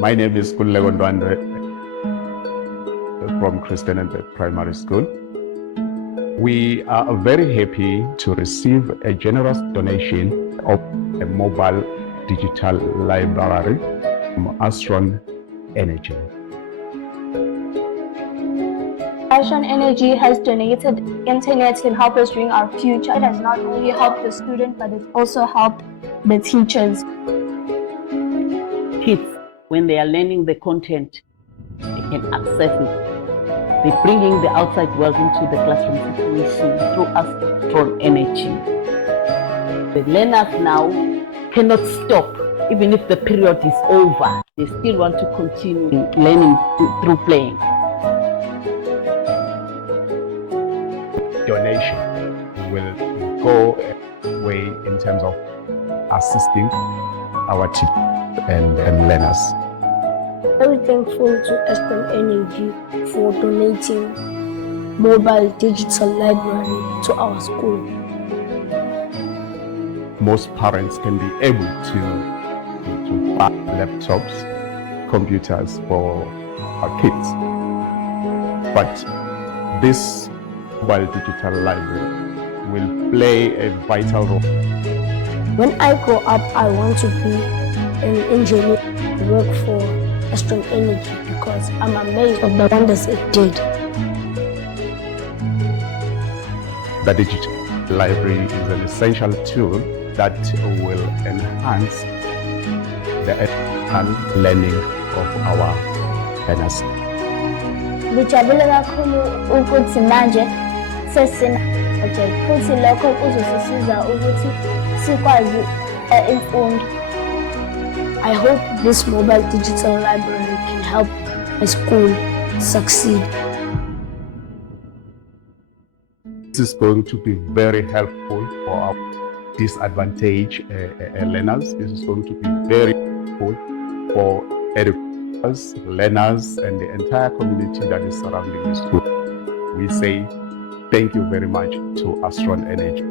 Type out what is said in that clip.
My name is Christianenburg from Christianenburg Primary School. We are very happy to receive a generous donation of a mobile digital library from Astron Energy. Astron Energy has donated internet to help us during our future. It has not only helped the student, but it also helped the teachers. Kids, when they are learning the content, they can access it. They're bringing the outside world into the classroom situation through Astron Energy. The learners now cannot stop. Even if the period is over, they still want to continue learning through playing. Donation will go a way in terms of assisting our teachers and learners. Very thankful to Astron Energy for donating mobile digital library to our school. Most parents can be able to buy laptops, computers for our kids. But this mobile digital library will play a vital role. When I grow up, I want to be an engineer and work for Astron Energy because I'm amazed of the wonders it did. The digital library is an essential tool that will enhance the ethical learning of our learners. Ngijabule kakhulu ukuthi manje sesinaproject futhi lokho kuzosisiza ukuthi sikwazi imfundo. I hope this mobile digital library can help my school succeed. This is going to be very helpful for our disadvantaged learners. This is going to be very helpful for educators, learners, and the entire community that is surrounding the school. We say thank you very much to Astron Energy.